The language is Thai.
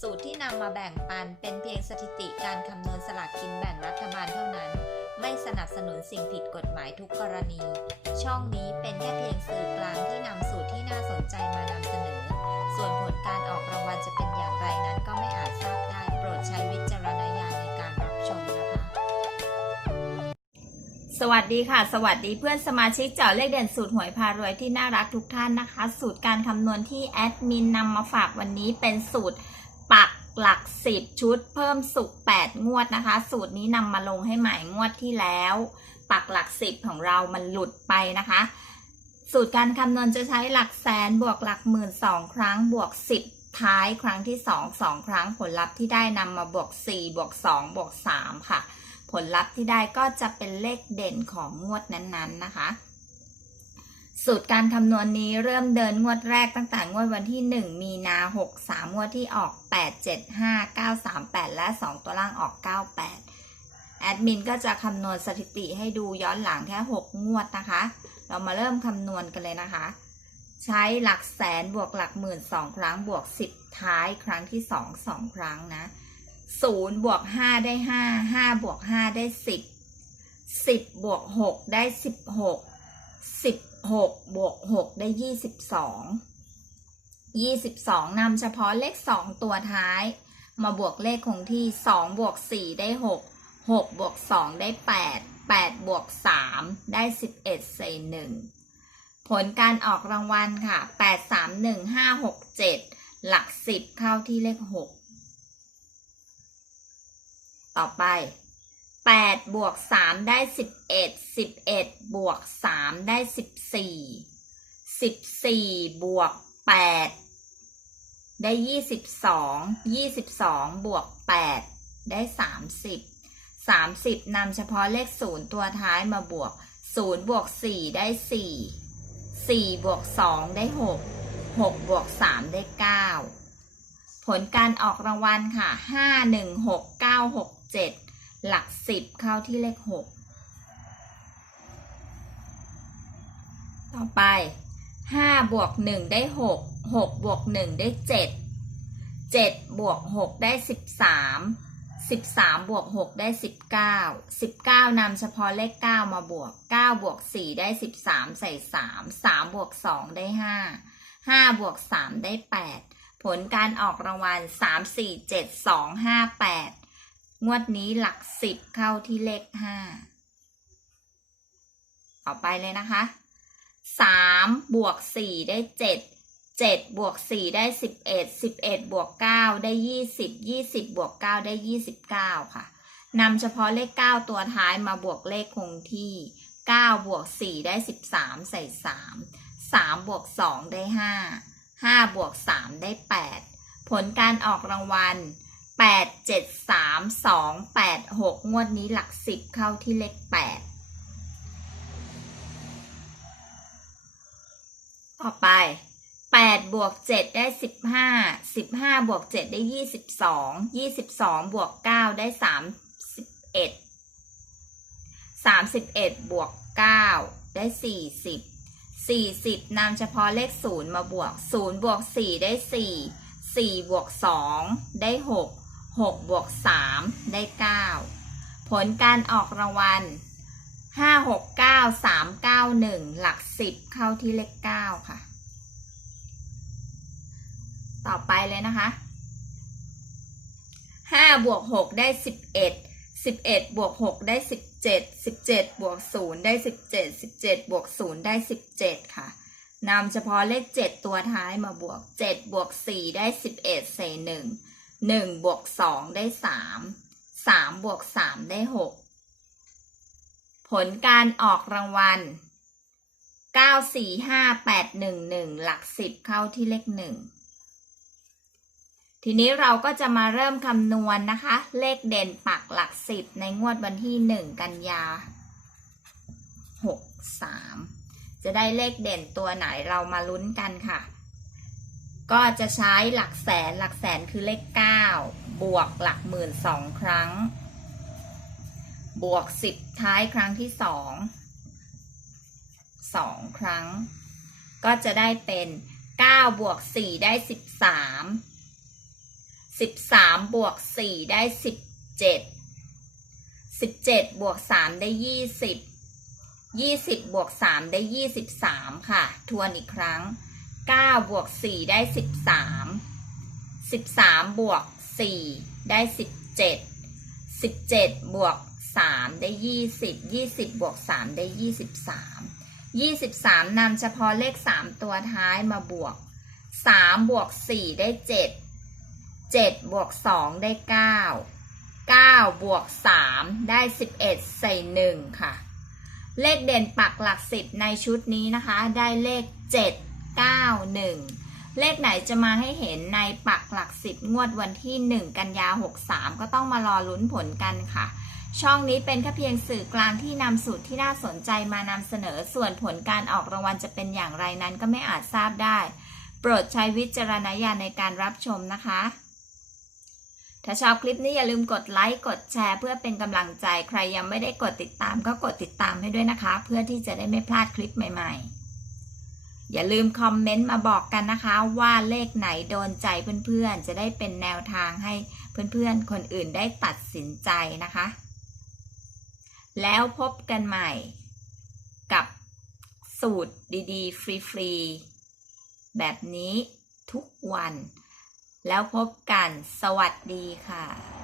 สูตรที่นำมาแบ่งปันเป็นเพียงสถิติการคำนวณสลากกินแบ่งรัฐบาลเท่านั้น ไม่สนับสนุนสิ่งผิดกฎหมายทุกกรณี ช่องนี้เป็นแค่เพียงสื่อกลางที่นำสูตรที่น่าสนใจมานำเสนอ ส่วนผลการออกรางวัลจะเป็นอย่างไรนั้นก็ไม่อาจทราบได้ โปรดใช้วิจารณญาณในการรับชมนะคะ สวัสดีค่ะ สวัสดีเพื่อนสมาชิกเจาะเลขเด่นสูตรหวยพารวยที่น่ารักทุกท่านนะคะ สูตรการคำนวณที่แอดมินนำมาฝากวันนี้เป็นสูตร หลักสิบชุดเพิ่มสุก8งวดนะคะ สูตรนี้นำมาลงให้ใหม่งวดที่แล้วปักหลักสิบของเรามันหลุดไปนะคะ สูตรการคำนวณจะใช้หลักแสนบวกหลักหมื่นสองครั้งบวกสิบท้ายครั้งที่สองสองครั้งผลลัพธ์ที่ได้นำมาบวกสี่บวกสองบวกสามค่ะ ผลลัพธ์ที่ได้ก็จะเป็นเลขเด่นของงวดนั้นๆนะคะ สูตรการคำนวณนี้เริ่มเดินงวดแรกตั้งแต่งวดวันที่ 1 มีนา63งวดที่ออก 8 7 5 9 3 8 และ 2 ตัวล่างออก 98 แอดมินก็จะคำนวณสถิติให้ดูย้อนหลังแค่ 6 งวดนะคะ เรามาเริ่มคำนวณกันเลยนะคะ ใช้หลักแสนบวกหลักหมื่นสองครั้งบวก 10 ท้ายครั้งที่ 2 2 ครั้งนะศูนย์บวกห้าได้ห้าห้าบวกห้าได้สิบสิบบวกหกได้สิบ หกบหกบวกหกได้ยี่สิบสองยี่สิบสองนำเฉพาะเลขสองตัวท้าย มาบวกเลขคงที่สองบวกสี่ได้หกหกบวกสองได้แปดแปดบวกสามได้สิบเอ็ดเศษหนึ่งผลการออกรางวัลค่ะแปดสามหนึ่งห้าหกเจ็ดหลักสิบเข้าที่เลขหกต่อไป 8 บวก 3 ได้ 11 11 บวก 3 ได้ 14 14 บวก 8 ได้ 22 22 บวก 8 ได้ 30 30นำเฉพาะเลข 0 ตัวท้ายมาบวก 0 บวก 4 ได้ 4 4 บวก 2 ได้ 6 6 บวก 3 ได้ 9 ผลการออกรางวัลค่ะห้าหนึ่งหกเก้า หลักสิบเข้าที่เลขหกต่อไปห้าบวกหนึ่งได้หกหกบวกหนึ่งได้เจ็ดเจ็ดบวกหกได้สิบสามสิบสามบวกหกได้สิบเก้าสิบเก้านำเฉพาะเลขเก้ามาบวกเก้าบวกสี่ได้สิบสามใส่สามสามบวกสองได้ห้าห้าบวกสามได้แปดผลการออกรางวัลสามสี่เจ็ดสองห้าแปด งวดนี้หลักสิบเข้าที่เลขห้าต่อไปเลยนะคะสามบวกสี่ได้เจ็ดเจ็ดบวกสี่ได้สิบเอ็ดสิบเอ็ดบวกเก้าได้ยี่สิบยี่สิบบวกเก้าได้ยี่สิบเก้าค่ะนำเฉพาะเลขเก้าตัวท้ายมาบวกเลขคงที่เก้าบวกสี่ได้สิบสามใส่สามสามบวกสองได้ห้าห้าบวกสามได้แปดผลการออกรางวัลแปดเจ็ดสาามสองแปดหกงวดนี้หลักสิบเข้าที่เลขแปดต่อไปแปดบวกเจ็ดได้สิบห้าสิบห้าบวกเจ็ดได้ยี่สิบสองยี่สิบสองบวกเก้าได้สามสิบเอ็ดสามสิบเอ็ดบวกเก้าได้สี่สิบสี่สิบนำเฉพาะเลขศูนย์มาบวกศูนย์บวกสี่ได้สี่สี่บวกสองได้หก หกบวกสามได้เก้าผลการออกรางวัลห้าหกเก้าสามเก้าหนึ่งหลักสิบเข้าที่เลขเก้าค่ะ ต่อไปเลยนะคะห้าบวกหกได้สิบเอ็ดสิบเอ็ดบวกหกได้สิบเจ็ดสิบเจ็ดบวกศูนย์ได้สิบเจ็ดสิบเจ็ดบวกศูนย์ได้สิบเจ็ดค่ะนำเฉพาะเลขเจ็ดตัวท้ายมาบวกเจ็ดบวกสี่ได้สิบเอ็ดใส่ หนึ่งบวกสองได้สามสามบวกสามได้หกผลการออกรางวัลเก้าสี่ห้าแปดหนึ่งหนึ่งหลักสิบเข้าที่เลขหนึ่งทีนี้เราก็จะมาเริ่มคำนวณนะคะ เลขเด่นปักหลักสิบในงวดวันที่หนึ่งกันยาหกสามจะได้เลขเด่นตัวไหนเรามาลุ้นกันค่ะ ก็จะใช้หลักแสนหลักแสนคือเลขเก้าบวกหลักหมื่นสองครั้ง บวกสิบท้ายครั้งที่สองสองครั้ง ก็จะได้เป็นเก้าบวกสี่ได้สิบสามสิบสามบวกสี่ได้สิบเจ็ดสิบเจ็ดบวกสามได้ยี่สิบยี่สิบบวกสามได้ยี่สิบสามค่ะ ทวนอีกครั้ง เก้าบวกสี่ได้สิบสามสิบสามบวกสี่ได้สิบเจ็ดสิบเจ็ดบวกสามได้ยี่สิบยี่สิบบวกสามได้ยี่สิบสามยี่สิบสามนำเฉพาะเลขสามตัวท้ายมาบวกสามบวกสี่ได้เจ็ดเจ็ดบวกสองได้เก้าเก้าบวกสามได้สิบเอ็ดใส่หนึ่งค่ะ เลขเด่นปักหลักสิบในชุดนี้นะคะ ได้เลขเจ็ดเก้าหนึ่งเลขไหนจะมาให้เห็นในปักหลักสิบงวดวันที่หนึ่งกันยาหกสามก็ต้องมารอลุ้นผลกันค่ะ ช่องนี้เป็นแค่เพียงสื่อกลางที่นำสูตรที่น่าสนใจมานำเสนอส่วนผลการออกรางวัลจะเป็นอย่างไรนั้นก็ไม่อาจทราบได้ โปรดใช้วิจารณญาณในการรับชมนะคะ ถ้าชอบคลิปนี้อย่าลืมกดไลค์กดแชร์เพื่อเป็นกำลังใจใครยังไม่ได้กดติดตามก็กดติดตามให้ด้วยนะคะ เพื่อที่จะได้ไม่พลาดคลิปใหม่ ๆ อย่าลืมคอมเมนต์มาบอกกันนะคะ ว่าเลขไหนโดนใจเพื่อนๆ จะได้เป็นแนวทางให้เพื่อนๆ คนอื่นได้ตัดสินใจนะคะ แล้วพบกันใหม่กับสูตรดีๆ ฟรีๆ แบบนี้ทุกวัน แล้วพบกันสวัสดีค่ะ